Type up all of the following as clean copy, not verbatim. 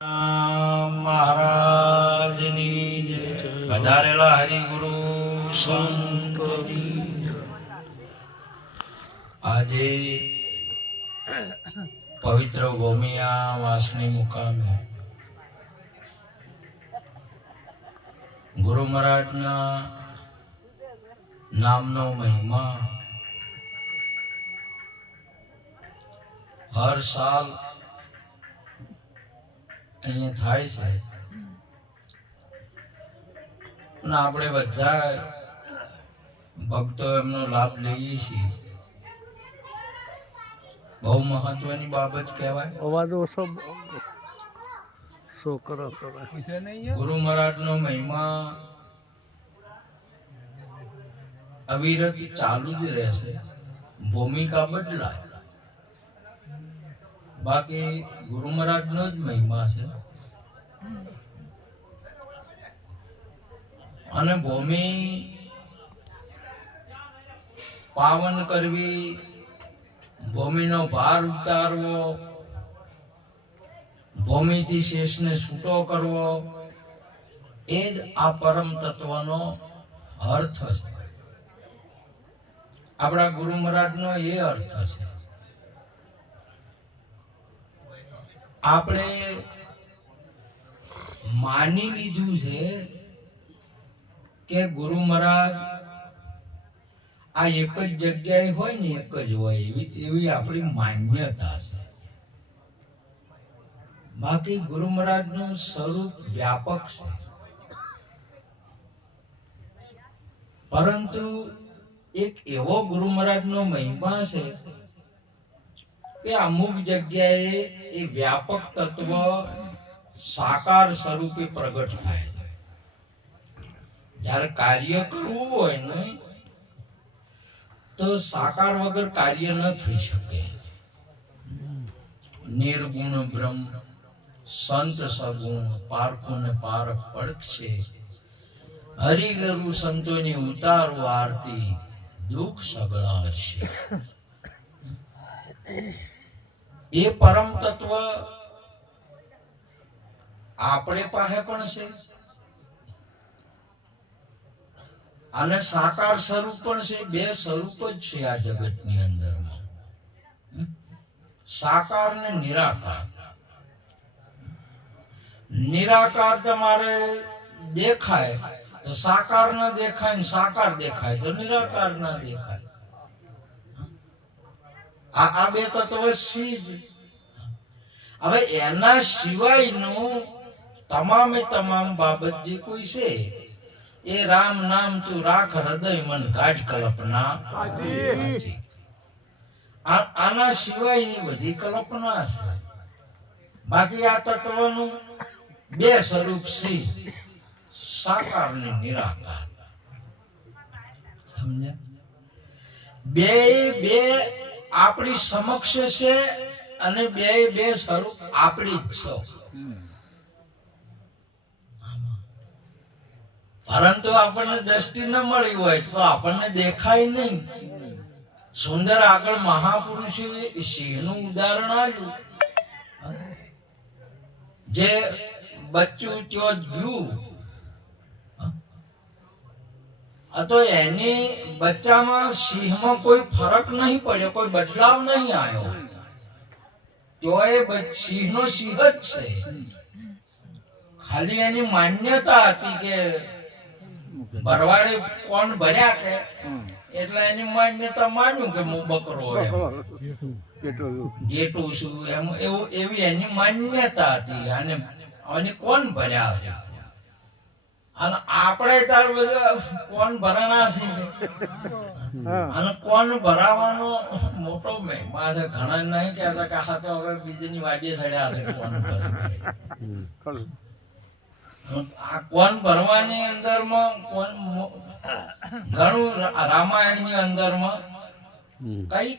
મહારાજની વધારેલા હરિગુરુ સંતની આજે પવિત્ર ગોમિયા વાસણી મુકામે ગુરુ મહારાજના નામનો મહિમા હર સાલ અહીંયા થાય છે અને આપણે બધા ભક્તો એમનો લાભ લઈએ છીએ. બહુ મહત્વની બાબત કહેવાય. અવાજ ઓછો શો કરો. ગુરુ મહારાજનો મહિમા અવિરત ચાલુ જ રહેશે. ભૂમિકા બદલાય, બાકી ગુરુ મહારાજનો જ મહિમા છે. અને ભૂમિ પાવન કરવી, ભૂમિનો ભાર ઉતારવો, ભૂમિથી શેષને છૂટો કરવો, એ જ આ પરમ તત્વનો અર્થ છે. આપણા ગુરુ મહારાજનો એ અર્થ છે. આપણે માની લીધું છે કે ગુરુ મહારાજ આ એક જ જગ્યાએ હોય ને એક જ હોય, એવી આપણી માન્યતા છે. બાકી ગુરુ મહારાજનું સ્વરૂપ વ્યાપક છે, પરંતુ એક એવો ગુરુ મહારાજનો મહિમા છે કે અમુક જગ્યાએ એ વ્યાપક તત્વ સાકાર સ્વરૂપે પ્રગટ થાય છે. જ્યારે કાર્ય કરવું હોય ને તો સાકાર વગર કાર્ય ન થઈ શકે. નિર્ગુણ બ્રહ્મ સંત સગુણ પારખું ને પારખ પડશે. હરિગુરુ સંતોની ઉતારો આરતી દુઃખ સગળા હશે. એ પરમ તત્વ આપણે પાસે પણ છે અને સાકાર સ્વરૂપ પણ છે. બે સ્વરૂપ જ છે આ જગતની અંદરમાં, સાકાર ને નિરાકાર. નિરાકાર તમારે દેખાય તો સાકાર ના દેખાય, ને સાકાર દેખાય તો નિરાકાર ના દેખાય. આ બે તત્વ છે. હવે એના સિવાયનું તમામે તમામ બાબત જે કોઈ છે એ રામ નામ તું રાખ હૃદય મન કાઢ કલ્પના. આના સિવાયની બધી કલ્પના છે. બાકી આ તત્વનું બે સ્વરૂપ છે, સાકાર ને નિરાકાર. સમજ્યા? બે આપણી સમક્ષ છે અને બે સ્વરૂપ આપણી જ છે. પરંતુ આપણને દ્રષ્ટિ ન મળી હોય તો આપણને દેખાય નહીં. સુંદર આગળ મહાપુરુષે સિંહનું ઉદાહરણ આપ્યું. જે બચ્ચું ત્યાં ગયું તો એની બચ્ચામાં સિંહમાં કોઈ ફરક નહીં પડ્યો, કોઈ બદલાવ નહીં આવ્યો. તો એ સિંહનો સિંહ જ છે. ખાલી એની માન્યતા હતી કે ભરવાડે કોણ ભર્યા કે એટલે એની માન્યતા માન્યું કે હું બકરો જેટલું છું એમ, એવી એની માન્યતા હતી. અને કોણ ભર્યા છે અને આપણે તાર બધા કોણ ભરણા છે અને કોણ ભરાવાનો મોટો મહિમા છે. ઘણા નહીં કહેતા કે હા તો હવે બીજીની વાડીએ ચડ્યા છે કોણ ભરે. આ કોણ ભરવાની અંદરમાં ઘણું રામાયણની અંદરમાં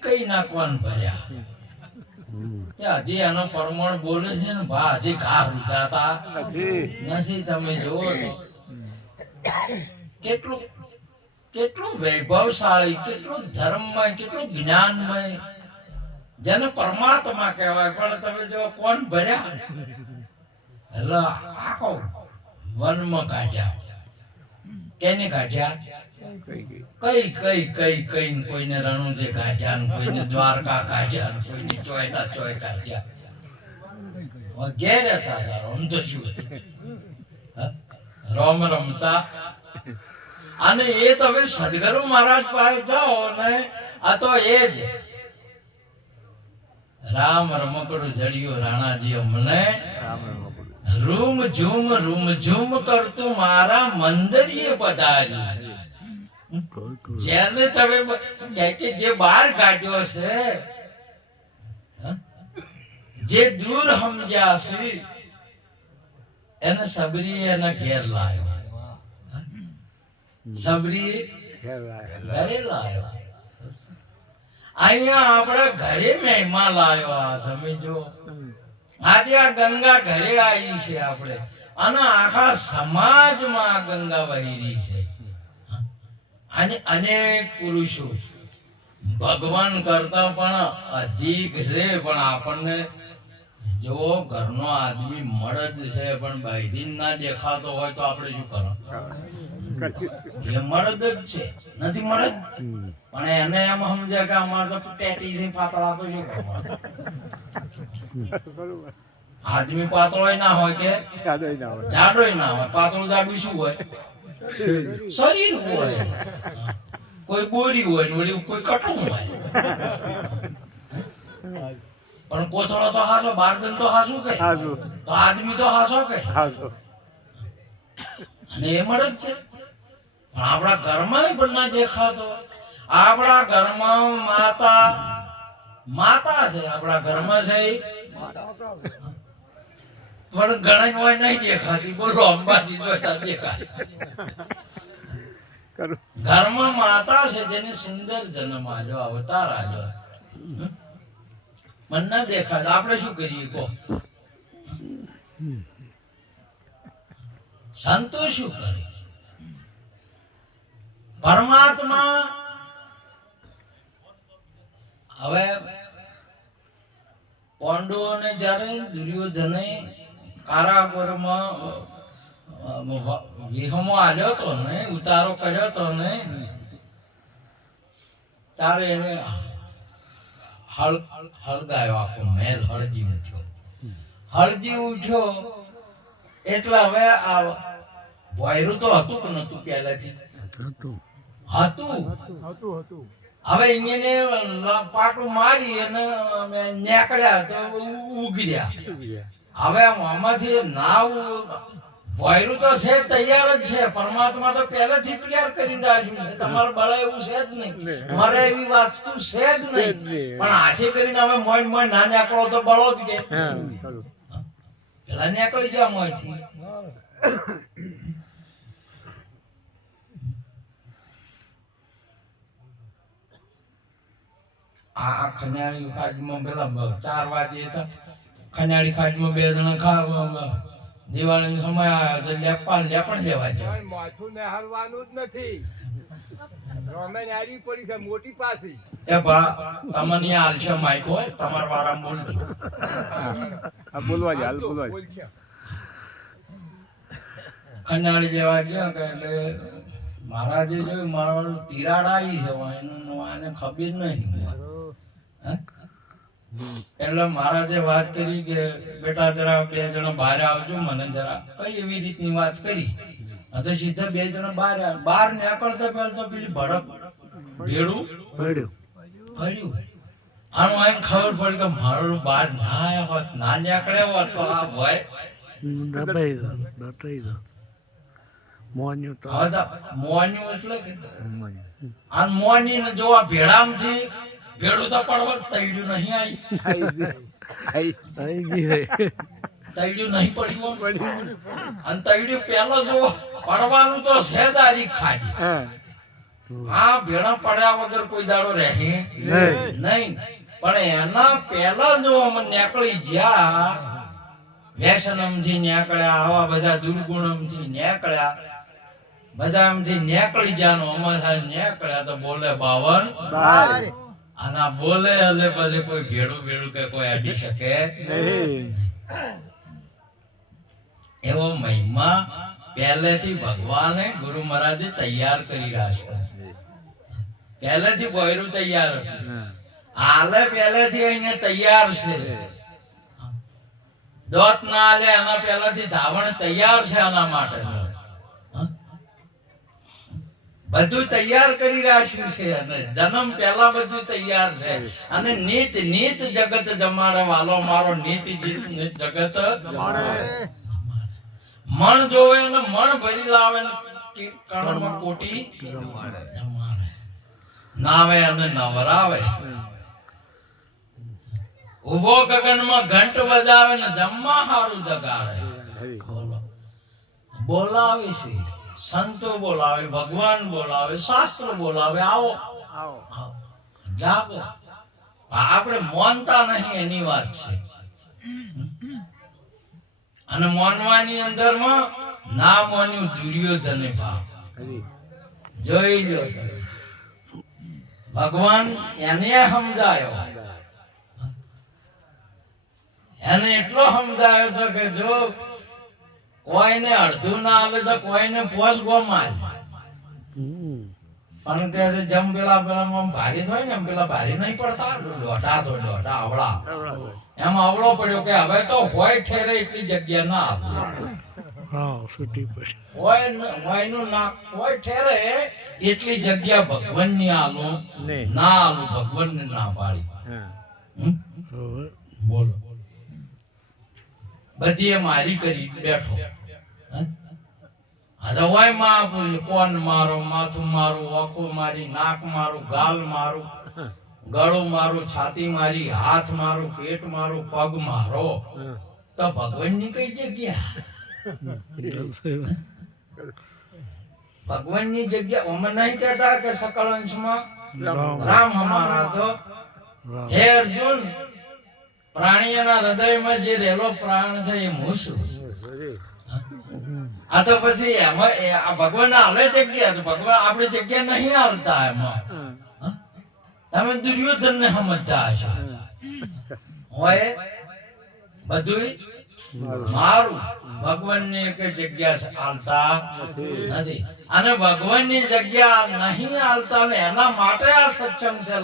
કઈ ના કોણ ભર્યા. હજી એનો પરમાણ બોલે છે ને ભા, હજી ઘા રૂજાતા નથી. તમે જોવો તો કેટલું વૈભવશાળી, કેટલું ધર્મમય, કેટલું જ્ઞાનમય, જેને પરમાત્મા કહેવાય. પણ તમે જો કોણ ભર્યા એટલે આખો વનમાં કાઢ્યા. કેને કાઢ્યા? કઈ કઈ કઈ કઈ કોઈને રણુજે કાઢ્યા ને કોઈને દ્વારકા કાઢ્યા ને કોઈને ચોયના ચોય કાઢ્યા. ઘેર હતા રમતો શું રમ રમતા. અને એ તમે સદગુરુ મહારાજ પાસે જાઓ ને આ તો એ જ રામ રમકડું જડ્યું રાણાજી અમને રૂમ ઝૂમ કરતું મારા મંદિરે પધાર્યું. જેને તમે કે જે બહાર કાઢ્યો છે, જે દૂર સમજ્યા છે એને સબરી એના ઘેર લાવ્યો. સબરી ઘરે લાવ્યો. અહીંયા આપણા ઘરે મહેમાન લાવ્યો. તમે જો આજે આ ગંગા ઘરે આવી છે આપણે, અને આખા સમાજમાં ગંગા વહી રહી છે. અને અનેક પુરુષો ભગવાન કરતા પણ અધિક છે, પણ આપણને જો ઘરનો આદમી મળદ છે પણ બહારથી ના દેખાતો હોય તો આપણે શું કરો? એ મળદ જ છે, નથી મળદ, પણ એને એમ સમજે કે અમારે તો પેટી છે પાતળા, તો શું કરવાનું? આદમી પાતળો ના હોય કે જાડો ના હોય. પાતળું જાડું શું હોય? શરીર હોય. કોઈ બોરી હોય ને વળી કોઈ કટું હોય. પણ કોથળો તો હાસો, બારદન તો હાસું કે, તો આદમી તો હાસો કે. અને એ મળે જ છે. પણ આપણા ઘરમાં પણ ના દેખાતો. આપણા ઘરમાં માતા છે, આપણા ઘરમાં છે પણ ઘણા હોય નહીં દેખાતી. બોલો અંબાજી જોતા દેખાય. ઘરમાં માતા છે જેને સુંદર જન્મ આલ્યો, અવતાર આલ્યો. મન ના દેખાય. આપણે શું કરીએ કહો? સંતો શું કરે? પરમાત્મા હવે પાંડવોને જયારે દુર્યોધને કારાગૃહમાં વિહમો આલ્યો તો ને, ઉતારો કર્યો તો ને, ત્યારે એને હળગાયો. આખો મહેલ હળજી ઉઠ્યો. એટલે હવે આ વાયરું તો હતું કે નતું? પહેલાથી હતું. હવે અહીંયા પાટું મારી અને નીકળ્યા તો ઉગર્યા. હવે આમાંથી નાવ વાયરું તો છે, તૈયાર જ છે. પરમાત્મા તો પહેલેથી તૈયાર કરીને રાખ્યું છે. તમારે બળે એવું છે જ નહીં, મારે એવી વાસ્તુ છે જ નહીં. પણ આશી કરીને હવે મોય ના નીકળો તો બળો જ કે પેલા નીકળી ગયા મોય થી. આ ખન્યાળી ખાટમાં પેલા 4 વાગે હતા. ખન્યાળી ખાટમાં 2 જણા ખાવા દિવાળી સમય લેપણ લેવા જાય. માથું ને હરવાનું જ નથી. રોમે નારી પડી છે મોટી પાસી. એ બા તમને આલશે માઈક હોય તમાર વારામ બોલજો. આ બોલવા જ હાલ બોલવા જ. ખન્યાળી લેવા ગયા કે એટલે મહારાજે જોયું મારું તિરાડ આવી છે, એનું આને ખબર નહીં. એટલે મહારાજે વાત કરી કે બેટા જરા 2 જણા બહાર આવજો, મને જરા કઈ એવી રીતની વાત કરી. તો સીધા 2 જણા બહાર નીકળતા પહેલા તો પેલી ભડક ભેડું પડ્યું. આનું એમ ખબર પડી કે મારું બહાર ના આવ્યા હોત, ના નીકળ્યા હોત તો આ ભય મોન્યું એટલે કે આ મોની ને જોવા ભેડામથી ભેડું તો પડવર તૈડ્યું નહીં તૈડ્યું નહીં પડ્યું. અને તૈડ્યું પેલો જો પડવાનું તો સહેજારી ખાડી. હા ભેડા પડ્યા વગર કોઈ દાડો રહે નહીં. પણ એના પેલા જો અમે નીકળી ગયા, વ્યસનમ થી નીકળ્યા, આવા બધા દુર્ગુણમ થી નીકળ્યા, બધા થી નીકળી ગયા. અમારા નીકળ્યા તો બોલે 52 આના બોલે એટલે પછી કોઈ ભેડું કે કોઈ અડી શકે નહીં. એવો મહિમા પહેલેથી ભગવાને ગુરુ મહારાજે તૈયાર કરી રાખ્યો. પહેલેથી બોયરું તૈયાર હતું, હાલે પહેલેથી અહીંયા તૈયાર છે. દોત ના હાલે એના પહેલાથી ધાવણ તૈયાર છે. આના માટે બધું તૈયાર કરી રાખ્યું છે અને જન્મ પહેલા બધું તૈયાર છે. અને નીત નીત જગત જમાડે વાલો મારો નીત જગત મણ જોવે અને મણ ભરી લાવે ને કણમાં કોટી જમાડે. નાવે અને નવરાવે, ઉભો ગગનમાં ઘંટ બજાવે ને જમવા હારું જગાડે. બોલાવે છે, સંતો બોલાવે, ભગવાન બોલાવે, શાસ્ત્ર બોલાવે, આવો જાગો. આપણે માનતા નહીં એની વાત છે. અને માનવાની અંદરમાં ના માન્યું દુર્યોધને ભાવ જોઈ લો. ભગવાન એને સમજાયો, એને એટલો સમજાયો તો કે જો કોઈને અડધું ના આવે તો કોઈને પોસ ગોમાય. પણ કે જેમ પેલા ભારી હોય ને એમ પેલા ભારી નહીં પડતા, દોઢા તો દોઢા અવળા એમ અવળો પડ્યો કે હવે તો હોય ઠેરે એટલી જગ્યા ના આપે. હોય ઠેરે એટલી જગ્યા ભગવાન ની આલું ના આલું, ભગવાન ને ના પાડી. બોલો બધી એ મારી કરી બેઠો. કોણ મારો, માથું મારું, આંખો મારી, નાક મારું, ગાલ મારું, ગળું મારું, છાતી મારી, હાથ મારું, પેટ મારું, પગ મારો. તો ભગવાન ની કઈ જગ્યા? ભગવાન ની જગ્યા અમે નહીં કહેતા કે સકળ અંશમાં રામ હમારા. તો હે અર્જુન, પ્રાણીઓના હૃદયમાં જે રહેલો પ્રાણ છે એ હું છું. આ તો પછી એમાં ભગવાન હાલે જગ્યા, તો ભગવાન આપણી જગ્યા નહીં હાલતા. એમાં તમે દુર્યોધન ને સમજતા હશો. હોય બધું મારું, ભગવાન ની એક જગ્યા હાલતા નથી. અને ભગવાન ની જગ્યા નહીં હાલતા ને એના માટે આ સત્સંગ છે.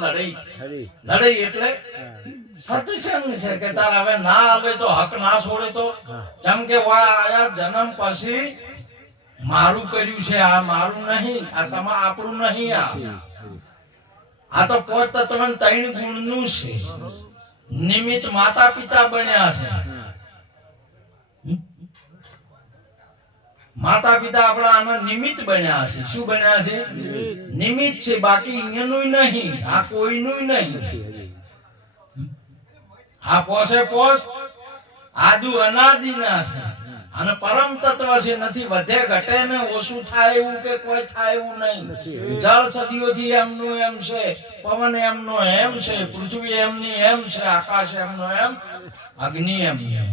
લડાઈ એટલે સત્સંગ છે કે તાર હવે ના આવે તો હક ના છોડે તો. જેમ કે આયા જન્મ પછી મારું કર્યું છે, આ મારું નહીં, આ તમારું આપણું નહીં. આ તો પોત તત્વ 3 ગુણ નું છે. નિમિત્ત માતા પિતા બન્યા છે. માતા પિતા આપણા આના નિમિત્ત બન્યા છે. શું બન્યા છે? નિમિત્ત છે, બાકી એનું નહીં, આ કોઈનું નહીં. આ પોસે પોસ આદુ અનાદિના છે અને પરમ તત્વ છે. નથી વધે ઘટે ને ઓછું થાય એવું કે કોઈ થાય એવું નહીં. જળ સદીઓથી એમનું એમ છે, પવન એમનો એમ છે, પૃથ્વી એમની એમ છે, આકાશ એમનો એમ, અગ્નિ એમની એમ.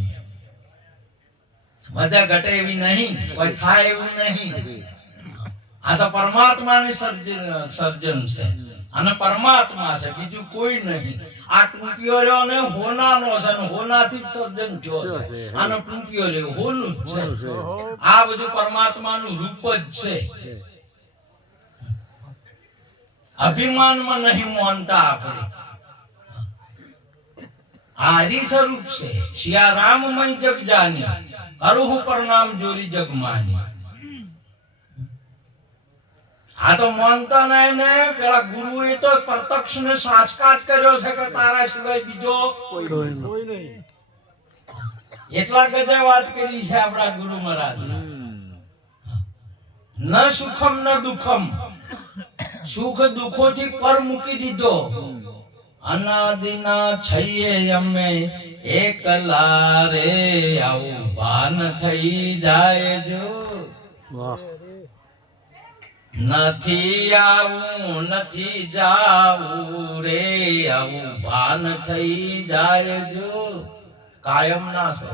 વધે ઘટે એવી નહીં, કોઈ થાય એવું નહીં. આ તો પરમાત્માની સર્જન છે અને પરમાત્મા છે, બીજું કોઈ નહીં. આ ટૂંપિયો રહ્યો ને હોનાનો છે, અને હોનાથી જ સર્જન થયો છે. આનો ટૂંપિયો રહ્યો હોનું જ છે. આ બધું પરમાત્માનું રૂપ જ છે. અભિમાનમાં નહીં માનતા આપણે. આ હરિ સ્વરૂપ છે. સિયા રામમય જગ જાની, અરુહુ પ્રણામ જોરી જગમાની. આ તો માનતા નહીં ને. પેલા ગુરુએ તો પ્રત્યક્ષ ને સાક્ષાત કર્યો છે કે તારા સિવાય બીજો કોઈ નહીં. એટલા ગજે વાત કરી છે આપણા ગુરુ મહારાજ. ન સુખમ ન દુખમ, સુખ દુખોથી પર મૂકી દીધો. અનાદિના છઈએ અમે એકલા રે, આવું ભાન થઈ જાય જો. નથી આવું નથી જાવું રે, આવું ભાન થઈ જાય જો. કાયમ ના છો,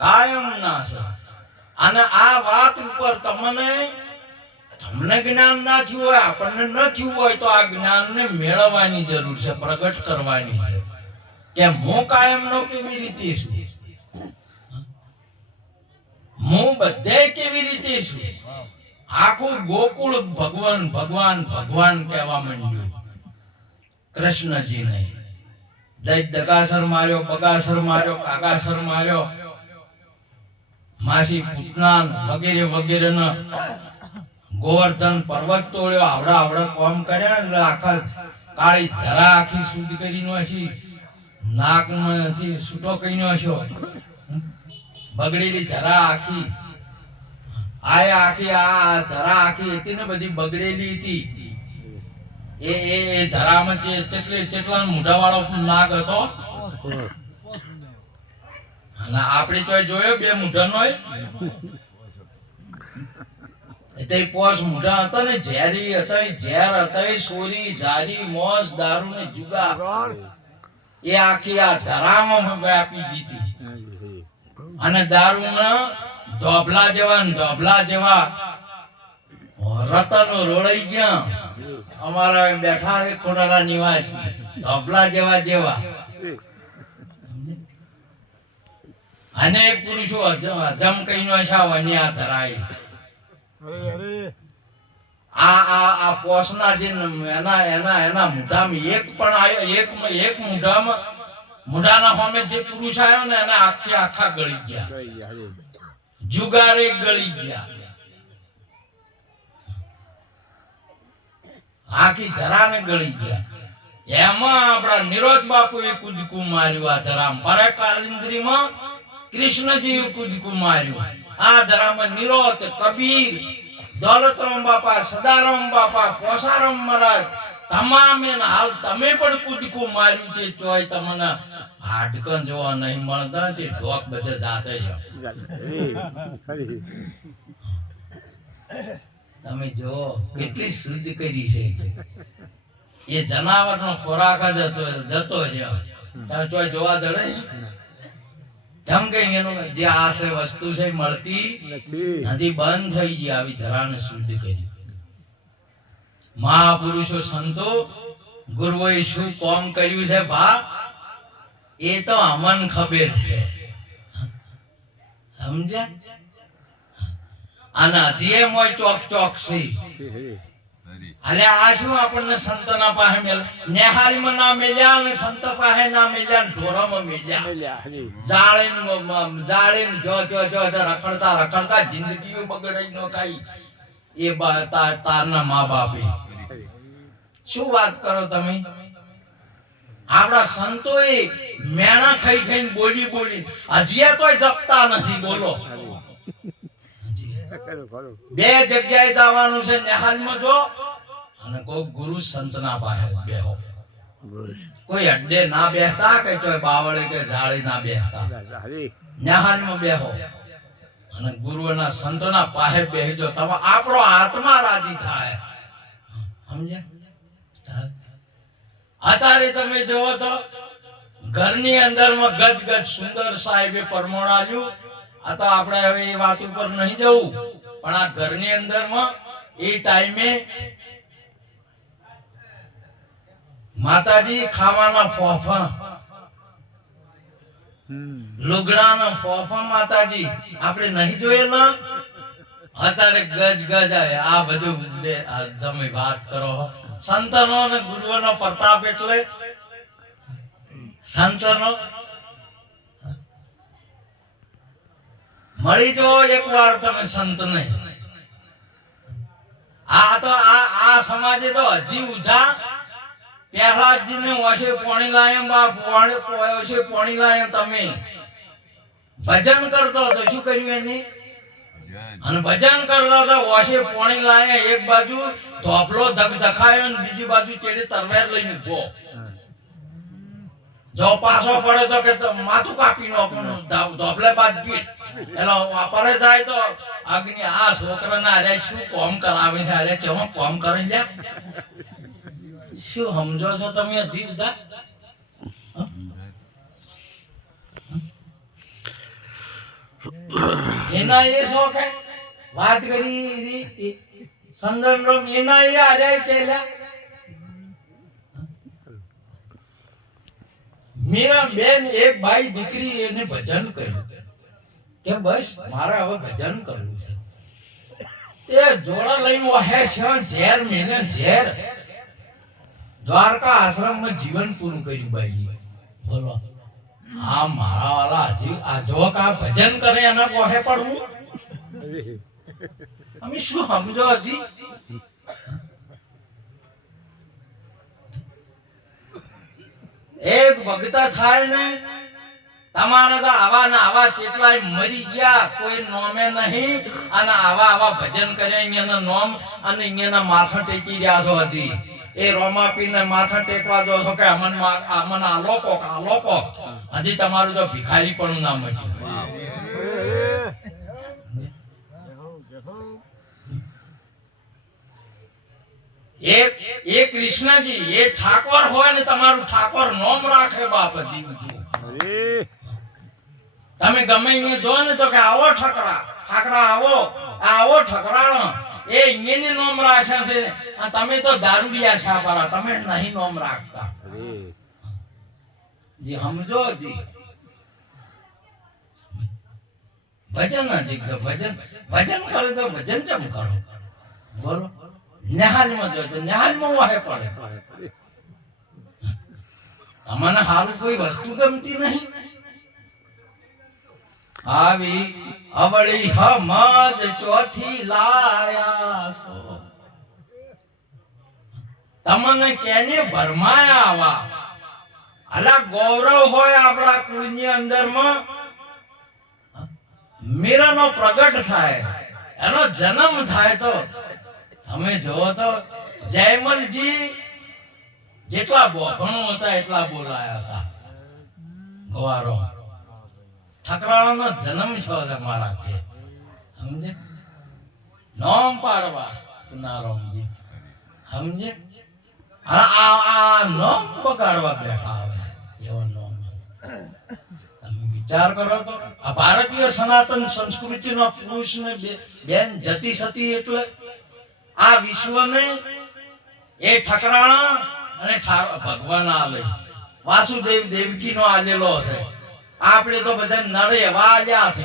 કાયમ ના છો. અને આ વાત ઉપર તમને જ્ઞાન ના થયું હોય, આપણને ન થયું હોય તો આ જ્ઞાન ને મેળવવાની જરૂર છે, પ્રગટ કરવાની છે કે હું કાયમ નો કેવી રીતે છું. હું બધે કેવી રીતે છું. આખું ગોકુળ ભગવાન ભગવાન ભગવાન કહેવા માંડ્યું કૃષ્ણજીને. દૈત દગાસર માર્યો, બગાસર માર્યો, કાગાસર માર્યો, માસી પૂતના વગેરે વગેરે ગોવર્ધન પર્વત તોડ્યો, આવડા આવડા કામ કર્યા. એટલે આખા કાળી ધરા આખી શુદ્ધ કરીને હશી, નાકમાંથી છૂટો કહીનો હશો, બગડેલી ધરા આખી આખી આ ધરા આખી હતી ને બધી બગડેલી હતી. એ ધરામાં કેટલા મોઢાવાળો નાગ હતો. અને આપણે તો જોયો બે મોઢાનો તે પોસ મોઢા હતા ને, ઝેરી હતા, ઝેર હતા, સોરી જારી મોસ દારૂ ને જુગાર એ આખી આ ધરામાં વ્યાપી દીધી. અને દારૂ ના ધોબલા જેવા રતન રોળાઈ ગયા. અમારા બેઠા છે ખોડાલા નિવાસી, ધોબલા જેવા અનેક પુરુષો અજમ કઈનો છે આ ધરાય. આ પોસના જે એના મોઢામાં એક પણ આવ્યો, એક મોઢાના સામે જે પુરુષ આવ્યો ને એને આખા ગળી ગયા, જુગારે ગળી ગયા, આખી ધરાને ગળી ગયા. એમાં આપણા નિરોધ બાપુએ કૂદકું માર્યું. આ ધરામાં પરે કાલિંદ્રીમાં કૃષ્ણજીએ કૂદકું માર્યું. આ ધરામાં નિરોધ, કબીર, દોલતરામ બાપા, સદારામ બાપા, પોસારામ મહારાજ તમામે હાલ તમે પણ કૂદકું માર્યું છે. ચોય તમને હાડકન જોવા નહીં મળતા છે, ઢોક બધે જાતે છે. તમે જો કેટલી શુદ્ધ કરી છે. એ જનાવરનો ખોરાક જ જતો છે. તમે ચોય જોવા જડે કેમ કે એનો જે આ છે વસ્તુ છે મળતી નથી, બંધ થઈ ગઈ. આવી ધરાને શુદ્ધ કરી. મહાપુરુષો સંતો ગુરુઓએ શું કામ કર્યું છે ભા એ તો અમન ખબર છે, સમજ્યા? અને હજી એમ હોય ચોક છે. અરે આ શું આપણને સંતના પાસે મેલ નેહાલમાં ના મેલ્યા અને સંત પાસે ના મેલ્યા ને ઢોરામાં મેલ્યા. જાળીને જો રખડતા જિંદગીઓ બગડાઈ નો કાઈ. એ તારના મા બાપે શું વાત કરો તમે? આપણા સંતોએ મેણા ખાઈને બોલી હજી તોય જપતા નથી. બોલો, બે જગ્યાએ જવાનું છે. નેહાલમાં જો અને કોઈ ગુરુ સંતના પાસે બેહો. કોઈ અડ્ડે ના બેસતા કે કોઈ બાવળે કે જાળી ના બેસતા. નેહાલમાં બેહો અને ગુરુના સંતોના પાસે બેસજો. તમે આપણો આત્મા રાજી થાય, સમજ્યા? અત્યારે તમે જોવો તો ઘરની અંદરમાં ગજ સુંદર સાહેબે પરમોણાલ્યું. આ તો આપણે હવે એ વાત ઉપર નહીં જવું, પણ આ ઘરની અંદરમાં એ ટાઈમે માતાજી ખાવાના ફોફા, લુગડાના ફોફા માતાજી આપણે નહીં જોયેલા. અત્યારે ગજ આ બધું તમે વાત કરો. સંતનો અને ગુરુઓનો પ્રતાપ એટલે સંતનો મળી જો એકવાર તમે સંતને. આ તો આ સમાજે તો હજી ઉધા પહેલાજીને ઓછે પોણી લાયમ તમે ભજન કરતો તો શું કર્યું એને? અને ભજન કરતા હતા ઓછે પોણી લાયા. એક બાજુ ધોપલો ધખાયો ને બીજી બાજુ ચેડે તરવાર લઈને ઉભો. જો પાછો પડે તો કે માથું કાપી નાખવાનું, ધોપલે બાદ પીઠ. એટલે વાપરે જાય તો અગ્નિ આ છોકરાના અરે શું કોમ કરાવે છે, અરે કેવો કોમ કરી લે. શું સમજો છો તમે હજી બધા? એના એ શોખ હે વાત કરી સંદન રોમ એના એ આજે કેલા મેરા બેન એક ભાઈ દીકરી એને ભજન કર્યું. કે બસ મારે હવે ભજન કરવું છે. તે જોડા લઈને વહે છે ઝેર મેને ઝેર દ્વારકા આશ્રમમાં જીવન પૂરું કર્યું ભાઈ. બોલો આ મારા વાલા હજી આ જો કા ભજન કરે એના કોહે પડવું અમે શું સમજો હજી. એક ભક્ત થાય ને તમારા તો આવા ને આવા કેટલાય મરી ગયા કોઈ નોમે નહીં અને આવા ભજન કરે અહીંયાના નોમ અને અહીંયાના માથા ટેકી રહ્યા છો હજી. એ રોમાપીને માથા ટેકવા જો છો કે અમન આ લોકો હજી તમારું તો ભિખારી પણ ના મળ્યું. એ કૃષ્ણજી એ ઠાકોર હોય ને તમારું ઠાકોર નોમ રાખે બાપજી. તમે ગમે અહીંયા જો ને તો કે આવો ઠકરા આવો ઠકરાણો એ અહીંયાની નોમ રાખે છે. તમે તો દારૂડિયા છાપારા તમે નહીં નોમ રાખતા જી સમજો જી. ભજન ભજન કરે તો ભજન કેમ કરો બોલો. નેહાલમાં જો નેહાલમાં વાહે પડે. તમને હાલ કોઈ વસ્તુ ગમતી નહીં. આવી અવળી હમદ ચોથી લાયા છો તમને કેને ભરમાયા આવા. અલા ગૌરવ હોય આપણા કુળની અંદરમાં મીરાનો પ્રગટ થાય એનો જન્મ થાય તો તમે જોવો તો જયમલજી જેટલા બોકણો હતા એટલા બોલાયા હતા. ગવારો ઠકરાણાનો જન્મ છો છે મારા કે સમજે. નોમ પાડવા પુનારોમજી સમજે. આ નોમ બગાડવા બેઠા આવે એવો નોમ. તમે વિચાર કરો તો આ ભારતીય સનાતન સંસ્કૃતિનો પુરુષને બેન જતી સતી એટલે આ વિશ્વને એ ઠકરાણા અને ભગવાન આલે વાસુદેવ દેવકી નો આલેલો છે. આપણે તો બધા નડે એવા આલ્યા છે.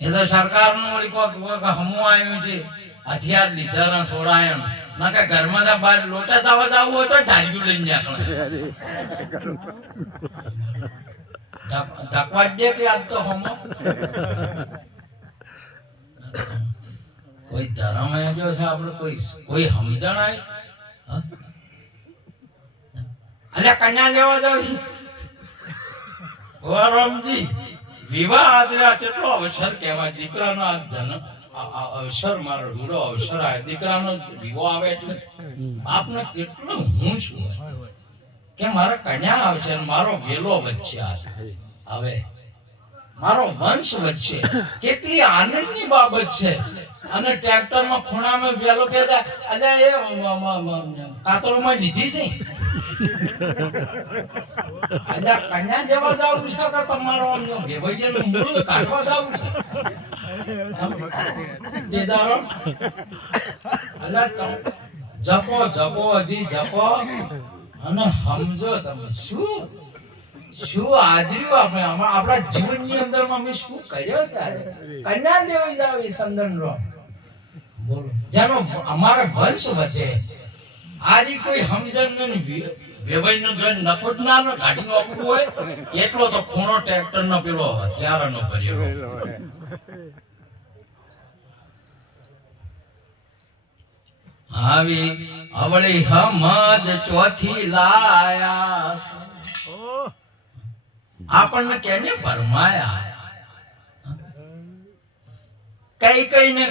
એ તો સરકાર નું હમું આવ્યું છે હથિયાર લીધા છોડાય ના કે ઘરમાં બહાર લોટા દાવા જવું હોય તો ધાર્યું લઈને ધકવા દે કે આજ તો હમો કોઈ ધર્મ જો છે આપણે કોઈ સમજણ આવી. અલ્યા કન્યા લેવા જાવ રામજી વિવાહ આદરા કેટલો અવસર કહેવાય. દીકરાનો આ જન્મ અવસર મારો રૂડો અવસર આવે. દીકરાનો વિવાહ આવે એટલે આપને કેટલો હું છું કે મારા કન્યા આવશે મારો વેલો વચ્ચે આવે મારો વંશ વચ્ચે. કેટલી આનંદની બાબત છે. અને ટ્રેક્ટરમાં ખૂણામાં વેલો કે અલ્યા એ કાતરોમાં લીધી છે અલ્યા કન્યા જેવા જાવું છે કે તમારો વેવાઈયાનું મૂળ કાઢવા જાવું છે દેદારો. અલ્યા જપો હજી જપો અને સમજો તમે શું આદર્યું આપણે આપણા જીવનની અંદર અમે શું કર્યો ત્યારે કન્યા દેવાઈ જાવ એ સંદન રો બોલો જેનો અમારા વંશ વચ્ચે આજે કોઈ સમજણ નહીં. વેવાઈનો જો નપટ ના ગાડી નોખવું હોય એટલો તો ખૂણો ટ્રેક્ટર નો પેલો હથિયારનો કર્યો. આવી અવળી હમદ ચોથી લાયા આપણને કેને ભરમાયા. કઈ ને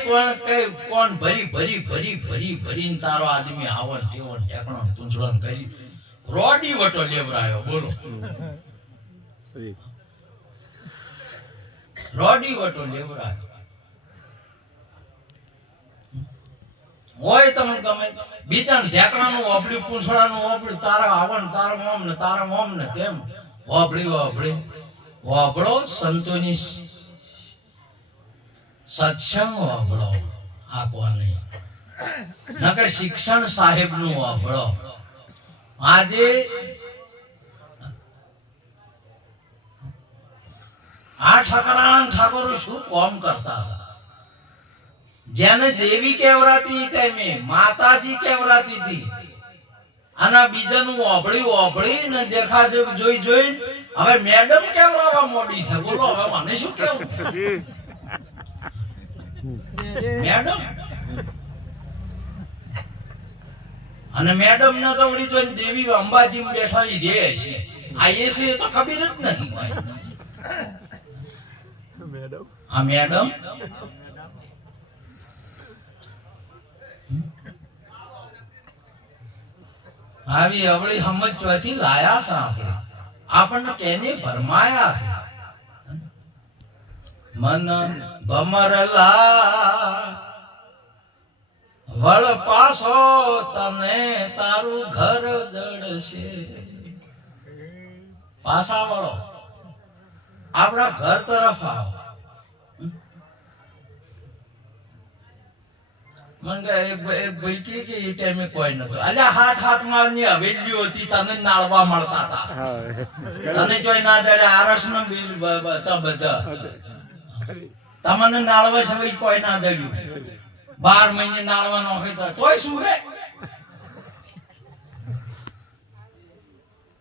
કોણ ભરી તારો આદમી આવન તેવન ટેકણો પૂંછડન કરી રોડી વટો લેવરાયો બોલો. રોડી વટો લેવરાયો હોય તમને ગમે બીજાને ઢેકણાનું ઓબડી પૂંછડાનું ઓબડી તારા આવન તારા મોમ ને કેમ ઓબળો સંતોની સત્સંગ વાપરો આપવાની નકર શિક્ષણ સાહેબ નું વાપરો આજે આ ઠાકોરો શું કોમ કરતા હતા? જેને દેવી કહેવરાતી એ ટાઈમે માતાજી કહેવરાતી હતી, આના બીજાનું ઓભળી ને દેખા જોઈ હવે મેડમ કહેવરાવા મોડી છે. બોલો હવે મને શું કેવું? મેડમ અને મેડમ ને તો વળી તો દેવી અંબાજી બેઠા રે છે. આ એ છે તો ખબર જ નથી. આ મેડમ આવી અવળી સમજ ચોથી લાયા છે આપણે. આપણને કેને ભરમાયા છે? મન ભમરલા વળ પાછો તને તારું ઘર જડશે. પાછા વળો, આપણા ઘર તરફ આવો. મને એક ભાઈ કે એ ટાઈમે કોઈ નતો. અલ્યા હાથ મારની હવેલીઓ હતી, તને નાળવા મળતા હતા. તને જોઈ ના દડે આરસ નો બિલ બધા તમને નાળવા છે કોઈ ના દડ્યું. 12 મહિને નાળવા નોખી તોય શું હે?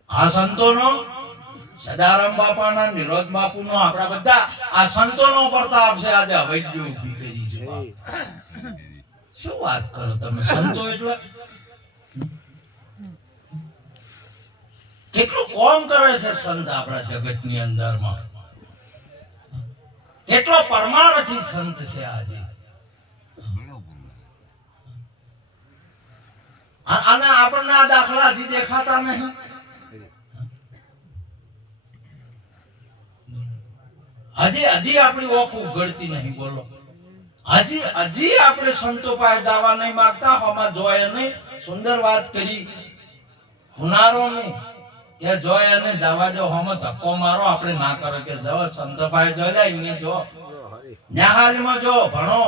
આ સંતોનો, સદારામ બાપાના, નિરોધ બાપુનો, આપણા બધા આ સંતોનો પ્રતાપ છે. આજે હવેલીઓ ઊભી કરી છે. શું વાત કરો તમે? સંતો એટલે કેટલું કોમ કરે છે સંત આપણા જગતની અંદરમાં. કેટલો પરમાણથી સંત છે આજે. અને આપણને આ દાખલાથી દેખાતા નહીં. હજી આપણી ઓખ ઉઘડતી નહીં. બોલો, હજી આપણે સંતો પાસે જવા નહીં માંગતા. આમાં જોય નહીં. સુંદર વાત કરી હુનારો નહીં કે જોય અને જવા જો હમ ધક્કો મારો આપણે ના કરે કે જવા સંતો પાસે જોઈ અહીંયા જો ન્યાહાલમાં જો ભણો.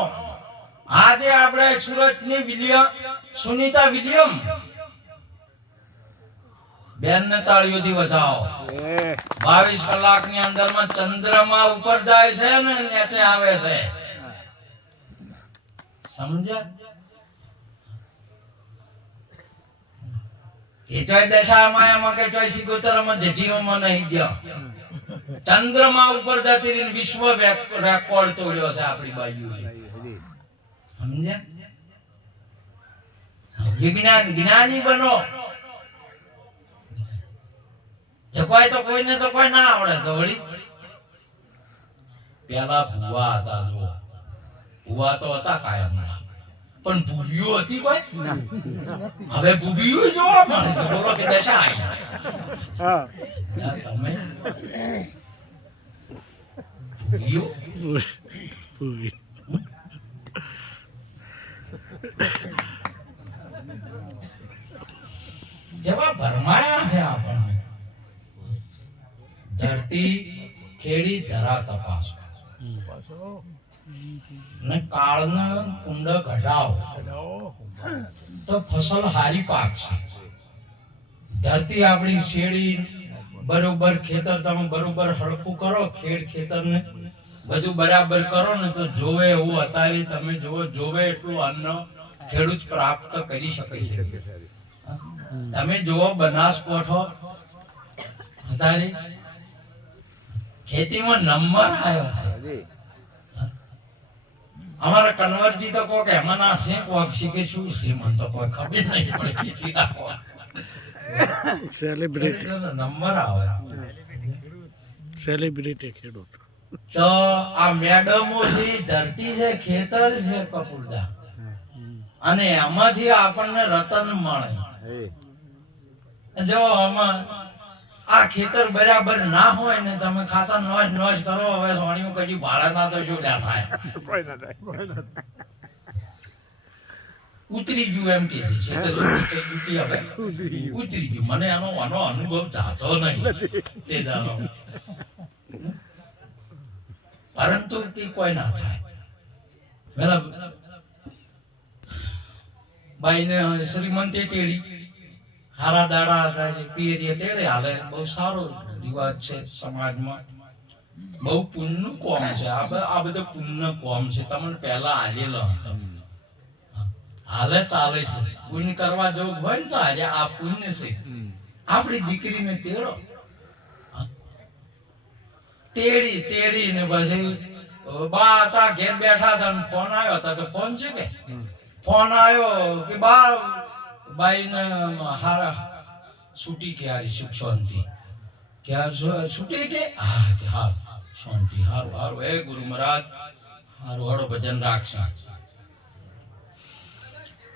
આજે આપણે સુરતની સુનીતા વિલિયમ બેન ને તાળીઓથી વધાવો. 22 કલાકની અંદરમાં ચંદ્રમાં ઉપર જાય છે ને નીચે આવે છે. સમજ્યા? એ જોઈ દશામાં એમાં કે જોઈ સિગોતરમાં જજીઓમાં નહીં ગયા. ચંદ્રમાં ઉપર જતી રહીને વિશ્વ રેકોર્ડ તોડ્યો છે આપણી બાજુએ. સમજ્યા? જ્ઞાની બનો. કોઈ તો કોઈને તો કોઈ ના આવડે તો વળી. પેલા ભુવા હતા. જો ભુવા તો હતા કાયમ, પણ ભૂવીઓ હતી કોઈ? હવે ભૂવીઓ જોવા મળે છે. બોલો કે દશા આવી તમે ભૂવીઓ જેવા ભરમાયા છે આપણને. ધરતી ખેડી ધરા તપાસ ને કાળનો કુંડ ઘટાવ તો ફસલ હારી પાકશે. ધરતી આપણી શેડી બરોબર, ખેતર તમે બરોબર હળકું કરો, ખેતરને બધું બરાબર કરો ને તો જોવે એવું અત્યારે તમે જોવે એટલું અન્ન ખેડૂત પ્રાપ્ત કરી શકે છે. તમે જોવો બનાસકોઠો અત્યારે ખેતીમાં નંબર આવ્યો છે. અમારા કન્વરજી તો કોક એમાંના છે, કોક શીખે શું છે મને તો કોઈ ખબર નહીં પડે. ખેતી રાખો સેલિબ્રિટી નંબર આવે. સેલિબ્રિટી ખેડૂત તો આ મેડમો છે, ધરતી છે, ખેતર છે કપૂરદા, અને એમાંથી આપણને રતન મળે. જો આમાં આ ખેતર બરાબર ના હોય ને તમે ખાતા નોશ કરો. હવે સોણિયું કદી ભાડા ના તો શું થાય? ઉતરી ગયું એમ કે છે. ઉતરી ગયું. મને એનો અનુભવ જાતો નહીં તે જાણો, પરંતુ કે કોઈ ના થાય. પેલા બાઈને શ્રીમંતે તેડી હારા દાડા હતા જે પીરીએ તેડે હાલે બહુ સારો રિવાજ છે સમાજમાં. બહુ પુણ્યનું કોમ છે આ બધું પુણ્ય કોમ છે. તમને પહેલા હાલેલો હતો, હાલે ચાલે છે. પુણ્ય કરવા જવું હોય ને તો આજે આ પુણ્ય છે. આપણી દીકરીને તેડો, તેડી ને પછી બા હતા ઘેર બેઠા હતા ને ફોન આવ્યો હતો. કે ફોન છે કે ફોન આવ્યો કે બાઈ ને હારા છૂટી કે હારી સુખ શાંતિ કે છૂટી કે હા કે હાર શાંતિ હારું હારું. હે ગુરુ મહારાજ હારું હળો ભજન રાખશે.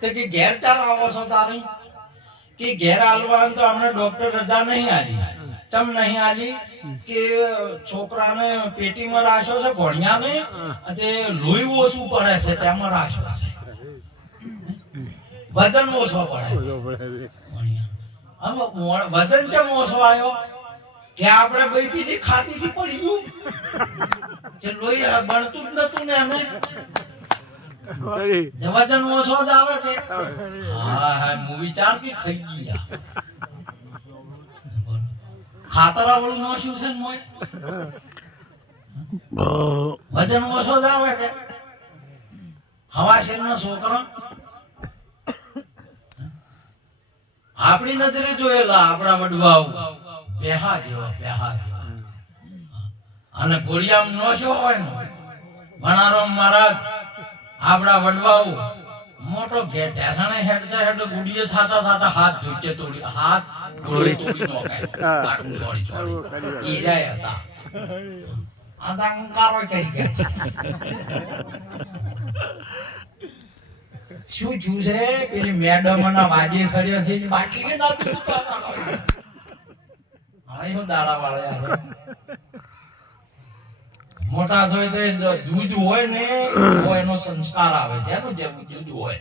તે કે ઘેર ચાલ આવો છો તારી કે ઘેર આલવા તો અમને ડોક્ટર રજા નહીં આલી. ચમ નહીં આલી કે છોકરાને પેટીમાં રાખ્યો છે ભણ્યાને તે લોહી ઓછું પડે છે તેમાં રાખ્યો છે, વજન ઓછો પડે. વજન ચમ ઓછો આવ્યો કે આપણે બે પીધી ખાતી થી પડી ગયું કે લોહી બળતું જ નતું ને એને વજન ઓછો જ આવે કે હા હા હું વિચાર કે ખાઈ ગયા ખાતરા વાળું નોશું છે ને મોય વજન ઓછો જ આવે કે હવા શેર ના છોકરા આપણી નજરે જોયેલા આપણા વડવાઓ બેહા જેવા અને ઘોડિયામ નોશો હોય ને ભણારામ મહારાજ આપણા વડવાઓ મોટો ઘેર ઢેસણે હેડતા ગુડીએ થાતા હાથ ધોચે તોડી હાથ ગોળી તોડી નોખાય આટલું છોડી ઈરાય હતા આ તાંકારો કરી ગયા. શું થયું છે પેલી મેડમ ના વાજે સડ્યો છે બાકી કે ના તું હવે હું દાડા વાળા મોટા થાય તો દૂધ હોય ને એનો સંસ્કાર આવે. જેનું જેવું દૂધ હોય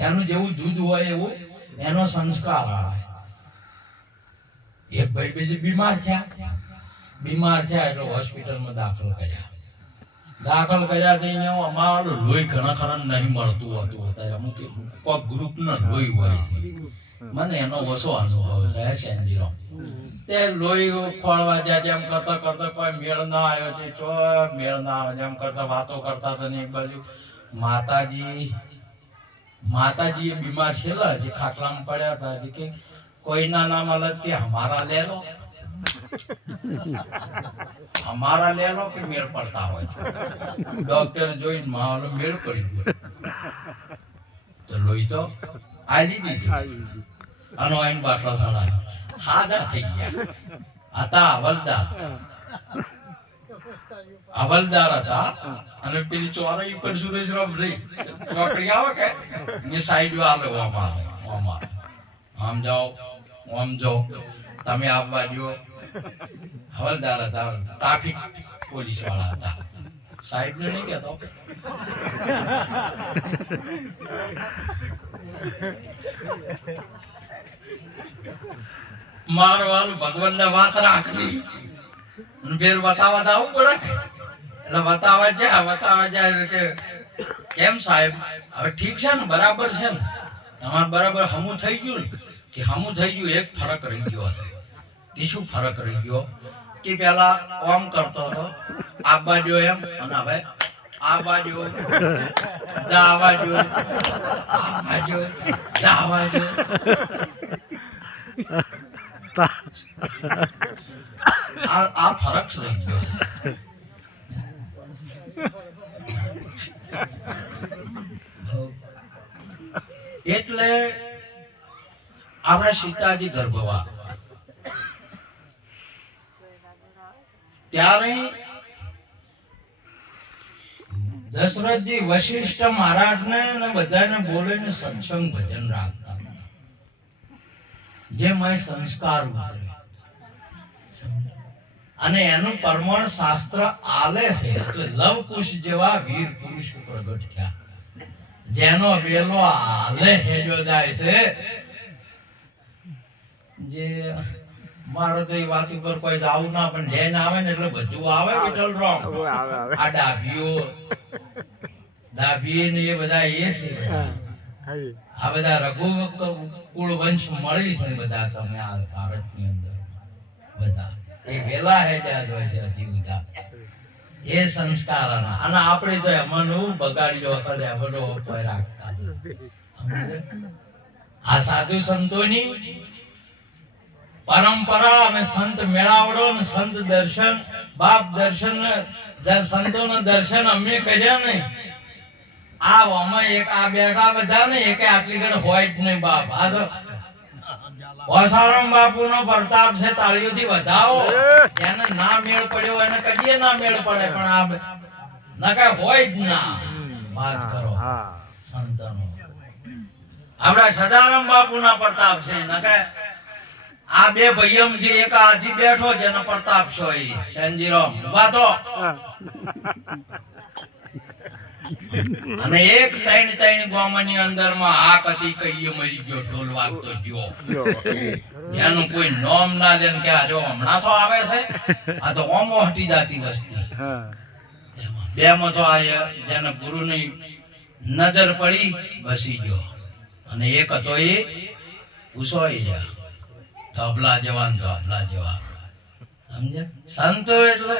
જેનું જેવું દૂધ હોય એવું એનો સંસ્કાર આવે. એક ભાઈ બીજી બીમાર થયા એટલે હોસ્પિટલમાં દાખલ કર્યા થઈને અમારું લોહી ઘણા ખરા નહીં મળતું હતું. અત્યારે અમુક કોઈક ગ્રુપ ના લોહી હોય છે. મને એનો ઓછો અનુભવ છે સેન્જીરો. તે લોહી ખોળવા જાય જેમ કરતા કોઈ મેળ ના આવ્યો છે. ચો મેળ ના આવે જેમ કરતા વાતો કરતા હતા ને એક બાજુ માતાજી બીમાર છે જે ખાટલામાં પડ્યા હતા હજી કે કોઈના નામ અલગ કે હમારા લે લો કે મેળ પડતા હોય. ડોક્ટર જોઈ માવાનો મેળ પડી ગયો તો લોહી તો આલી દીધી આનો આઈન બાટલો ચડાયો. હાદા થઈ ગયા હતા. હવલદાર હતા અને પેલી ચોરાઈ ઉપર સુરેશરામ રહી ચોકડી આવે કે એ સાઈડ આવે આમ જાઓ તમે આવવા દો. હવલદાર હતા, ટ્રાફિક પોલીસ વાળા હતા. સાહેબ ને નહીં કહેતો મારો વાલ ભગવાન ને વાત રાખવી ફેર બતાવવા જવું પડે એટલે બતાવવા જાય કે કેમ સાહેબ હવે ઠીક છે ને બરાબર છે ને તમારે બરાબર હમું થઈ ગયું ને કે હમું થઈ ગયું. એક ફરક રહી ગયો હતો કે શું ફરક રહી ગયો કે પેલા ઓમ કરતો હતો આ બાજુ એમ અને હવે આ બાજુ જાવા જો આ ફરક રહી ગયો. એટલે આપણે સીતાજી ગર્ભવા ત્યારે દશરથજી વશિષ્ઠ મહારાજને ને બધાને બોલીને સત્સંગ ભજન રાખતા જે મેં સંસ્કાર ઉતરે અને એનું પરમાણ શાસ્ત્ર આલે છે. લવ કુશ જેવા વીર પુરુષ પ્રગટ થયા જેનો વેલો આલે હેજો જાય છે. જે મારો તો એ વાત ઉપર કોઈ જાવું ના પણ લઈને આવે ને એટલે બધું આવે. વિઠ્ઠલ રામ આ ડાભીઓ ને એ બધા એ છે હા આ બધા રઘુ કુળ વંશ મળી છે બધા તમે આ ભારતની અંદર બધા એ વેલા હે જ્યાં હોય છે જીવતા એ સંસ્કાર અને આપણે તો એમાંનું બગાડ્યો કરે એમનો કોઈ રાખતા આ સાધુ સંતોની પરંપરા અને સંત મેળાવડો અને સંત દર્શન બાપ દર્શન સંતોના દર્શન અમે કર્યા નહીં આ અમે એક આ બેઠા બધા ને એક આટલી ઘડ હોય જ નહીં બાપ આ તો ઓસારામ બાપુનો પ્રતાપ છે તાળીઓથી વધાવો એને ના મેળ પડ્યો એને કદીએ ના મેળ પડે પણ આ નકા હોય જ ના વાત કરો સંતનો આપડા સદારામ બાપુના પ્રતાપ છે નકા આ બે ભાઈમ છે એક આજી બેઠો છે એનો પ્રતાપ છે ઈ સંજીરામ ઉભા તો અને એક ત્રણ ગામની અંદર માં આ કદી કહીએ મરી ગયો ઢોલ વાગતો ગયો એનું કોઈ નામ ના દે કે આ જો હમણાં તો આવે છે આ તો ઓમો હટી જાતી વસ્તી બે માં તો આ જેને ગુરુની નજર પડી બસી ગયો અને એક હતો એ પૂછોઈ ગયા તબલા જેવા સમજે સંતો એટલે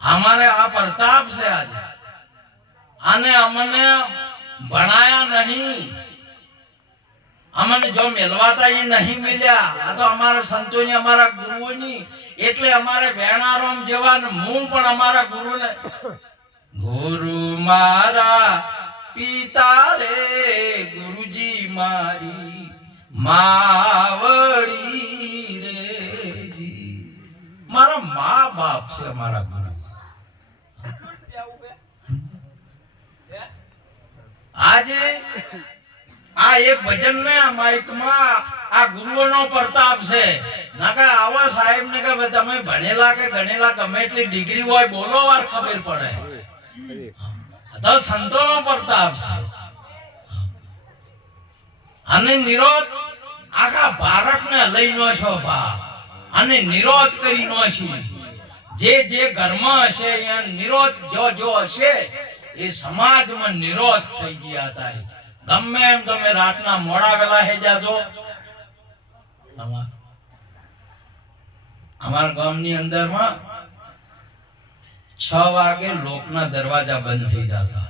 અમારે આ પ્રતાપ છે આજે આને અમને ભણાયા નહીં અમને જો મેળવાતા એ નહીં મળ્યા આ તો અમારા સંતોની અમારા ગુરુઓની એટલે અમારે વેણારામ જેવા હું પણ અમારા ગુરુને ગુરુ મારા પિતા રે ગુરુજી મારી માવડી રે જી મારા મા બાપ છે મારા ગુરુ આજે આ એક ભજન ને માઇક માં આ ગુરુઓનો પ્રતાપ છે નાકા આવા સાહેબ ને કે તમે ભણેલા કે ગણેલા ગમે એટલી ડિગ્રી હોય બોલો વાર ખબર પડે તો સંતોનો પ્રતાપ છે અને નિરોધ આખા ભારતને લઈ નો છો ભા અને નિરોધ કરી નો છે જે ઘરમાં હશે અહીંયા નિરોધ જો હશે એ સમાજમાં નિરોધ થઈ ગયા હતા ગમે એમ તમે રાતના મોડા વેલા હે જાજો અમારા ગામની અંદરમાં 6 વાગે લોકના દરવાજા બંધ થઈ જતા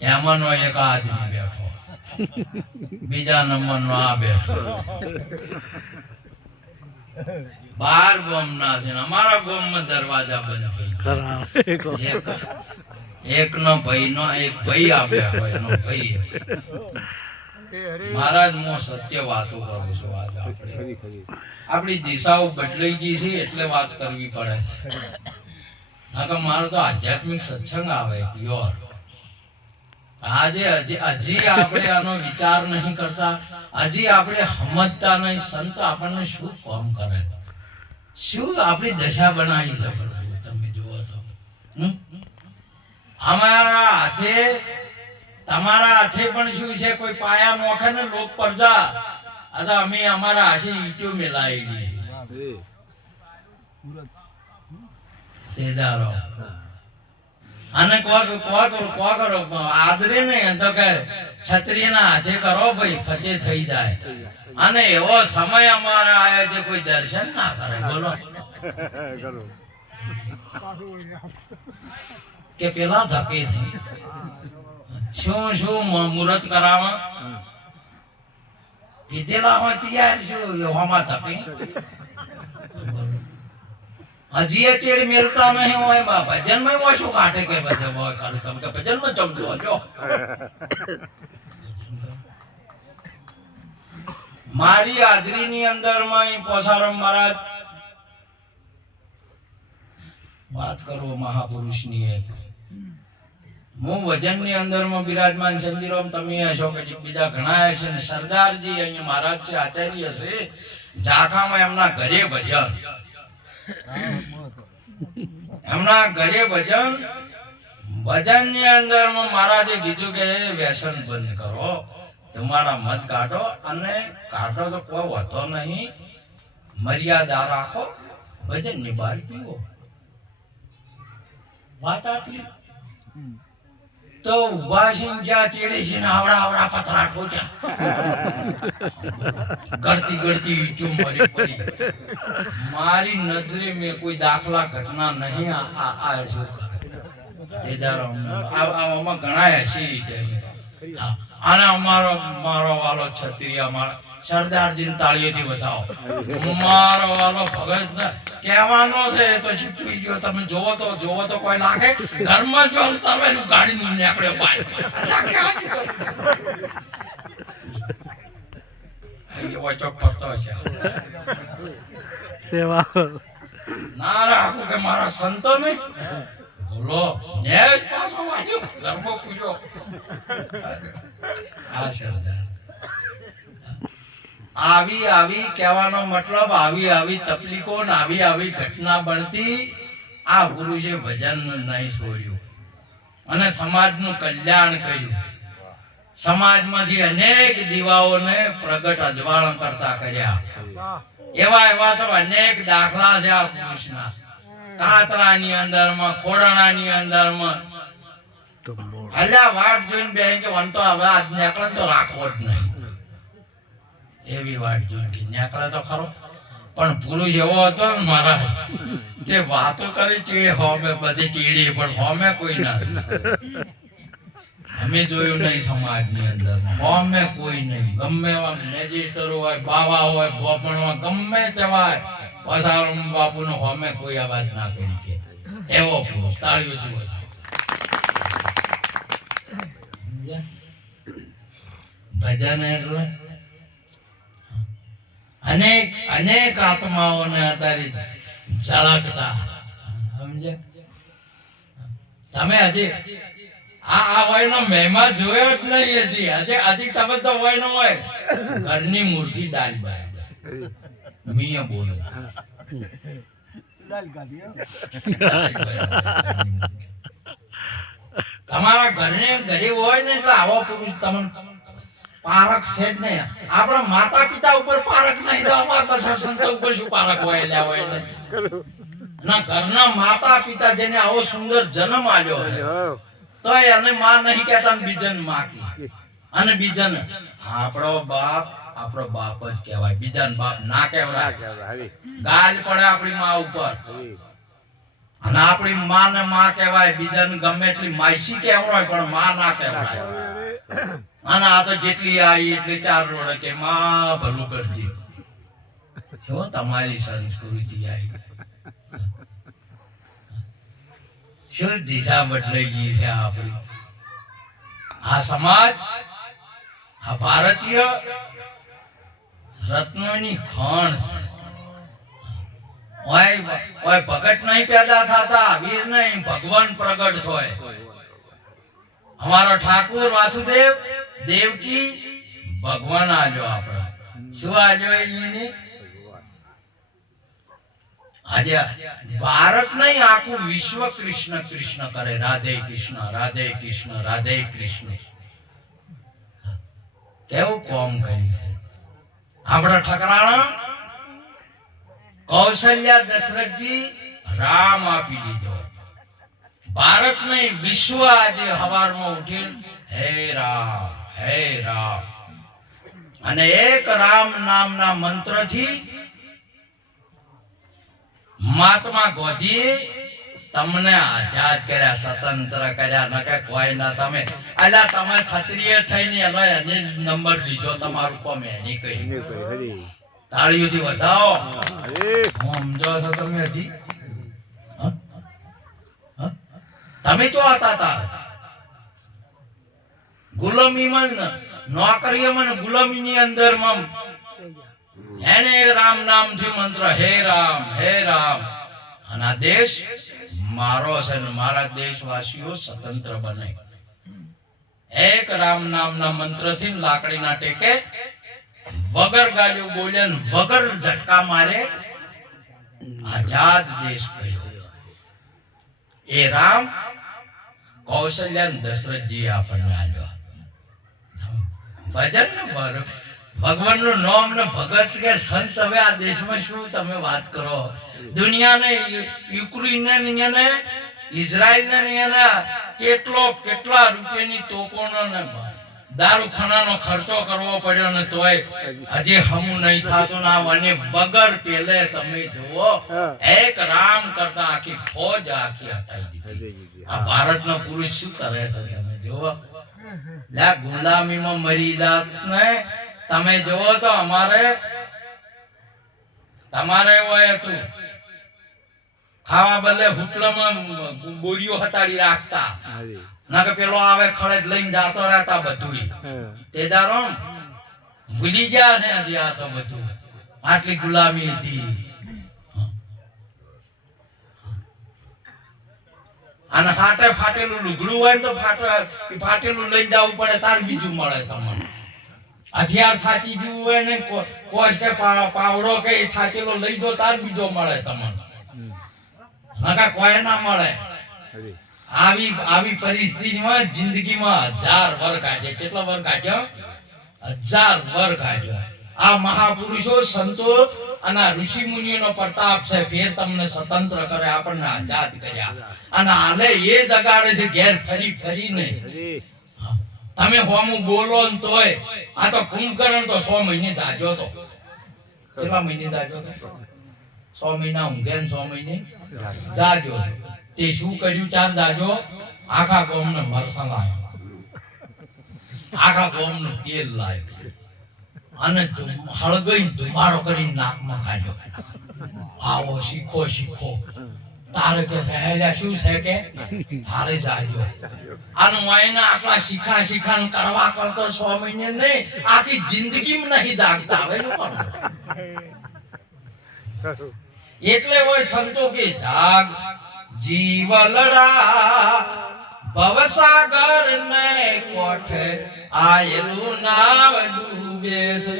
એમાંનો એક આદમી બેઠો બીજા નંબરનો આ બેઠો 12 ગામના છે અમારા ગામમાં દરવાજા બંધ થઈ ગયા એકનો ભાઈનો એક ભાઈ આવ્યા હોય એનો ભાઈ મહારાજ હું સત્ય વાતો કરું છું આજ આપણી દિશાઓ બદલાઈ ગઈ છે એટલે વાત કરવી પડે નકર મારો તો આધ્યાત્મિક સત્સંગ આવે પ્યોર આજે હજી આપણે આનો વિચાર નહીં કરતા હજી આપણે સમજતા નહીં સંત આપણને શું કામ કરે શું આપણી દશા બનાવી છે તમે જુઓ તો અમારા હાથે તમારા હાથે પણ શું છે કોઈ પાયા નોખે ને લોક પરજા આ તો અમે અમારા હાથે ઈટો મેલાવી તેજારો અને કો કરો આદરે ને તો કે ક્ષત્રિયના હાથે કરો ભાઈ ફતે થઈ જાય અને એવો સમય અમારા આવ્યો છે કોઈ દર્શન ના કરે બોલો કે પેલા ધકે શું મુહૂર્ત કરાવા કીધેલા હોય તૈયાર શું એવામાં ધકે હજી ચેડ મેલતા નહીં હોય ભજન માં શું કાઢે કે ભજન હોય ખાલી તમે કે ભજન માં ચમજો જો મારી હાજરીની અંદર માં પોસારામ મહારાજ વાત કરો મહાપુરુષની એક હું વજનની અંદરમાં બિરાજમાન સંજીરામ તમે હશો કે બીજા ઘણા હશે ને સરદારજી અહીંયા મહારાજ છે આચાર્ય છે ઝાખામાં એમના ઘરે ભજન એમના ઘરે ભજનની અંદરમાં મહારાજે કીધું કે વ્યસન બંધ કરો તમારા મત કાઢો અને કાઢો તો કોઈ હોતો નહીં મર્યાદા રાખો ભજનની બહાર પીવો વાત આટલી તો ઉભા છે ને જ્યાં ચીડે છે ને આવડા આવડા પથરા ઠોક્યા. ગળતી ગળતી ઈંટો મરી પડી. મારી નજરે મેં કોઈ દાખલા ઘટના નહીં આ જો આમાં ઘણા હસી છે. અને મારો વાલો ક્ષત્રિય મારા સરદારજી તાળીઓથી બતાવો. મારો વાલો ભગત ને કહેવાનો છે તો ચીપી ગયો. તમે જોવો તો કોઈ લાગે ઘરમાં જો તમે ગાડી નીકળ્યો બાય ઓછો પડતો છે. સેવા ના રાખું કે મારા સંતો નહીં બોલો ને જ પાછો વાગ્યો ગરબો પૂજો. આ સરદાર આવી કહેવાનો મતલબ આવી તકલીફો ને આવી ઘટના બનતી. આ ગુરુએ ભજન નહીં છોડ્યું અને સમાજનું કલ્યાણ કર્યું. સમાજમાંથી અનેક દીવાઓને પ્રગટ અજવાળન કરતા કર્યા. એવા તો અનેક દાખલા છે આ પુરુષના. કાતરાની અંદરમાં ખોડાણાની અંદરમાં અલ્યા વાટ જોઈને બેન કે વન તો હવે આજ નીકળે તો રાખવો જ નહીં. એવી વાત જોઈ નીકળે તો ખરો. પણ પુરુષ એવો હતો ને મારા તે વાતો કરી ચીડે હોમે બધી ચીડી પણ હોમે કોઈ ના. અમે જોયું નહીં સમાજની અંદર હોમે કોઈ નહીં. ગમે એવા મેજિસ્ટર હોય બાવા હોય બોપણ હોય ગમે તેવા પસારમ બાપુ નો હોમે કોઈ અવાજ ના કરી કે એવો પુરુષ. તાળીઓ જુઓ. ભજન એટલે અનેક આત્માઓને અત્યારે ઝળકતા. સમજ્યા તમે? હજી આ વયનો મહેમા જોયો જ નહીં. હજી તમે તો વયનો હોય ઘરની મુર્ગી દાલ બાય મિયા બોલે તમારા ઘરને ગરીબ હોય ને એટલે આવો પુરુષ તમને પારક છે જ નહીં. આપણા માતા પિતા ઉપર પારક નહીં તો અમારા બધા સંતો ઉપર શું પારક હોય ના. ઘરના માતા પિતા જેને આવો સુંદર જન્મ આલ્યો હોય તો એને માં નહીં કહેતા બીજન માં કે. અને બીજન આપણો બાપ જ કહેવાય. બીજાનો બાપ ના કહેવાય. ગાલ પડે આપણી માં ઉપર અને આપણી માં ને માં કહેવાય. બીજાને ગમે એટલી માયસી કહેવાય પણ માં ના કહેવાય. અને આ તો જેટલી આવી એટલી ચાર રોડ કે માં ભલું કરજે. જો તમારી સંસ્કૃતિ આવી શું દિશા બદલાઈ ગઈ છે આપણી. આ સમાજ આ ભારતીય રત્નોની ખણ છે. ઓય ભગત નહીં પેદા થતા, વીર નહીં, ભગવાન પ્રગટ થાય. અમારો ઠાકુર વાસુદેવ દેવકી ભગવાન આલ્યો. આપણે શું આલ્યો? એની આજે ભારત નહીં આખું વિશ્વ કૃષ્ણ કૃષ્ણ કરે. રાધે કૃષ્ણ રાધે કૃષ્ણ રાધે કૃષ્ણ. કેવું કોમ કરી છે આપણા ઠકરાણા. કૌશલ્યા દશરથજી રામ આપી દીધો. ભારત નહીં વિશ્વ આજે હવારમાં ઉઠી હે રામ અને એક રામ નામના મંત્રથી મહાત્મા ગાંધી તમને આઝાદ કર્યા, સ્વતંત્ર કર્યા. ન કે કોઈ ના. તમે અલ્યા તમે ક્ષત્રિય થઈને એને નંબર લીધો તમારું કોમ એની કહી. તાળીઓથી વધાવો. સમજો છો તમે? હજી તમે તો હતા ગુલામીમાં, નોકરીમાં, ગુલામીની અંદર એને રામ નામથી મંત્ર હે રામ. અને આ દેશ મારો છે ને મારા દેશવાસીઓ સ્વતંત્ર બને. એક રામ નામના મંત્રથી લાકડીના ટેકે વગર ગાળ્યું બોલે વગર ઝટકા મારે આઝાદ દેશ કર્યો. એ રામ કૌશલ્યા દશરથજી આપણને આલ્યો. ભજન ને ભગવાન નું નામ ને ભગત કે સંત. હવે આ દેશમાં શું તમે વાત કરો? દુનિયાને યુક્રેન ને ઇઝરાયલ ને કેટલા રૂપિયાની તોપોનો ને દારૂખાનાનો ખર્ચો કરવો પડ્યો ને તોય હજી હમું નહીં થાતું ના વને વગર પેલે તમે જુઓ એક રામ કરતા આખી ફોજ આખી હટાઈ દીધી. આ ભારતનો પુરુષ શું કરે છે તમે જુઓ. લે ગુલામીમાં મરી જાત ને તમે જુઓ તો તમારે હોય હતું ખાવા બદલે હુટલામાં બોરીઓ હતાડી રાખતા ના કે પેલો આવે ખડે લઈને જાતો રહેતા બધું તે દારો ભૂલી ગયા છે હજી આ તો બધું આટલી ગુલામી હતી. અને ફાટેલું લુગડું હોય તો ફાટેલું લઈને જવું પડે તાર બીજું મળે તમને. હથિયાર થાકી ગયું હોય ને કોશ કે પાવડો કે થાકેલો લઈ દો તાર બીજો મળે તમને. નકા કોઈ ના મળે. આવી પરિસ્થિતિમાં જિંદગીમાં 1000 વર કાઢ્યા. કેટલા વર કાઢ્યા? 1000 વર કાઢ્યા. આ મહાપુરુષો સંતો અને ઋષિ મુનિઓનો પ્રતાપ છે. ફેર તમને સ્વતંત્ર કરે, આપણને આઝાદ કર્યા. અને હાલે એ જગાડે છે ઘેર ફરીને. તમે હોમું બોલો ને તોય આ તો કુંભકર્ણ તો 100 મહિને જાગ્યો તો. કેટલા મહિને જાગ્યો તો? 100 મહિના ઊંઘે ને 100 મહિને જાગ્યો. તે શું કર્યું? 4 દાજો આખા ગોમને મરસા લાવ્યો, આખા ગોમનું તેલ લાવ્યો અને હળગઈ ધુમાડો કરીને નાકમાં કાઢ્યો. આવો શીખો તારે કે પહેલા શું છે કે તારે જાજો. અને વાયને આટલા શીખા કરવા કરતો 100 મહિને નહીં આખી જિંદગીમાં નહીં જાગતા. હવે શું કરવું? એટલે હોય સંતો કે જાગ જીવલડા ભવસાગર ને કોઠે આયેલું નાવ ડૂબે છે.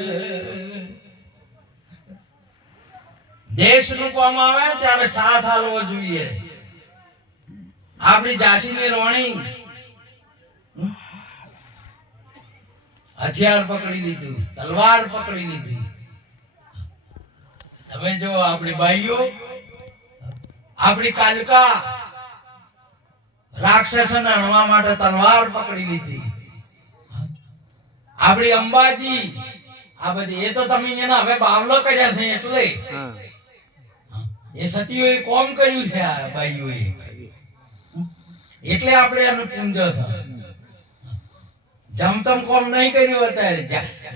દેશનું કામ આવે ત્યારે સાથ હાલવો જોઈએ. આપણી ઝાંસીની રોણી હથિયાર પકડી લીધું, તલવાર પકડી લીધી. તમે જો આપણી ભાઈઓ, આપણી કાલિકા રાક્ષસોને હણવા માટે તલવાર પકડી લીધી. આપણી અંબાજી આ બધી એ તો તમે એના હવે બાવલો કર્યા છે એટલે એ સતીઓએ કોમ કર્યું છે આ ભાઈઓએ એટલે આપણે એનું પૂંજ છે. જમતમ કોમ નહીં કર્યું અત્યારે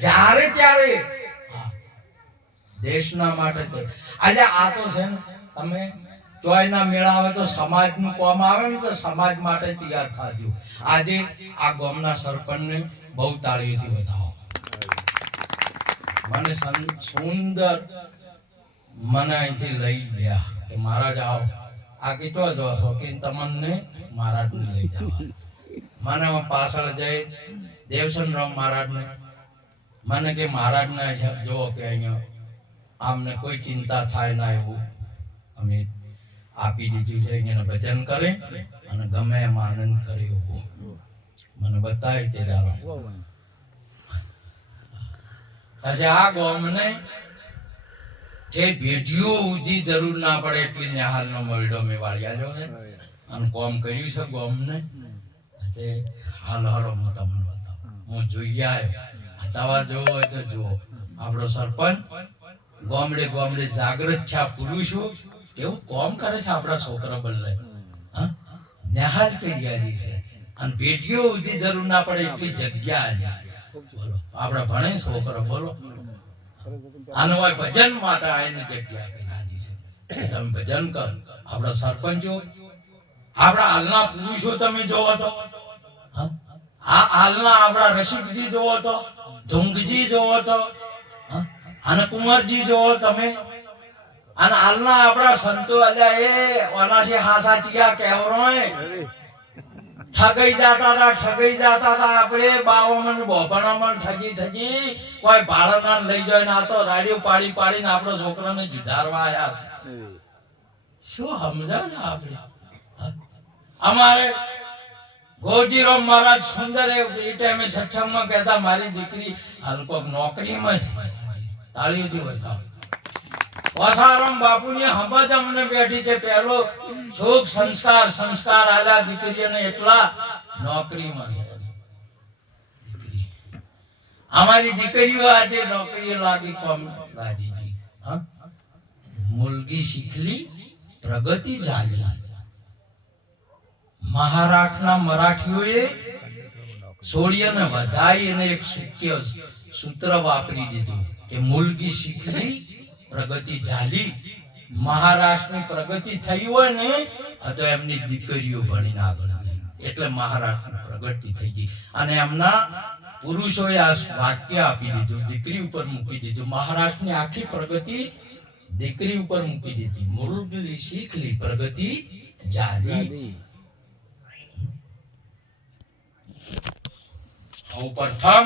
જ્યારે ત્યારે દેશના માટે. આજે આ તો છે ને તમે ચોયના મેળા આવે તો સમાજનું કામ આવે ને તો સમાજ માટે તૈયાર થાજો. આજે આ ગામના સરપંચને બહુ તાળીઓથી વધાવો. મને સુંદર મને અહીંથી લઈ ગયા કે મહારાજ આવો. આ કીધો જો શોખીન તમને મહારાજ ને લઈ જવા. મને પાછળ જઈ દેવસનરામ મહારાજને મને કે મહારાજને જો કે અહીંયા આમને કોઈ ચિંતા થાય ના એવું અમે આપી દીધું છે. અહીંયા ભજન કરે અને ગમે એમ આનંદ કરે એવું મને બતાવી તે દારો. પછી આ ગોમને કે ભેટીઓ ઉજી જરૂર ના પડે એટલી નિહાલનો મળ્યો મેં વાળ્યા જો અને કોમ કર્યું છે ગોમને. તે હાલ હરો હું તમને બતાવું. હું જોઈ આવ્યો. તમારે જોવો હોય તો જુઓ. આપણો સરપંચ ગામડે જાગૃત છે. આ પુરુષો એવું કોમ કરે છે. આપણા છોકરા બદલે નિહાલ કરી આવી છે અને ભેટીઓ ઉજી જરૂર ના પડે એટલી જગ્યા બોલો આપણે ભણે છોકરો બોલો. આનો હોય ભજન માટે આની જગ્યા કરી છે. તમે ભજન કરો. આપણા સરપંચો, આપણા હાલના પુરુષો તમે જોવો તો હાલના આપણા રસિકજી જોવો તો, ધુંગજી જોવો તો અને કુંવરજી જોવો તમે. અને હાલના આપણા સંતો અલ્યા એ ઓનાથી હાસાચિયા કહેવરોય ઠગાઈ જતા હતા. આપણે બાવમન બોપણામાં ઠગી કોઈ ભાડાના લઈ જાય ને આ તો રાડિયો પાડીને આપણો છોકરાને જુધારવા આયા છે. શું સમજાવ ને આપણે? અમારે ગોજીરામ મહારાજ સુંદર એ ટાઈમે સત્સંગમાં કહેતા મારી દીકરી હાલ કોક નોકરીમાં છે. તાળીઓથી બતાવો. વસારામ બાપુની હમજ અમને બેઠી કે પહેલો સુખ સંસ્કાર આલ્યા દીકરીઓને એટલા નોકરીમાં છે. અમારી દીકરીઓ આજે નોકરીએ લાગી કોમ લાગી ગઈ. હા? મુલગી શીખલી પ્રગતિ જાલી. મહારાષ્ટ્રના મરાઠીઓએ સોળિયાને વધાઈ અને એક સૂત્ર વાપરી દીધું કે મુલગી શીખલી પ્રગતિ જાલી. મહારાષ્ટ્રની પ્રગતિ થઈ હોય ને તો એમની દીકરીઓ ભણીને આગળ આવી. એટલે મહારાષ્ટ્રની પ્રગતિ થઈ ગઈ. અને એમના પુરુષોએ આ વાક્ય આપી દીધું, દીકરી ઉપર મૂકી દીધું. મહારાષ્ટ્રની આખી પ્રગતિ દીકરી ઉપર મૂકી દીધી. મુલગી શીખલી પ્રગતિ જાલી. પ્રથમ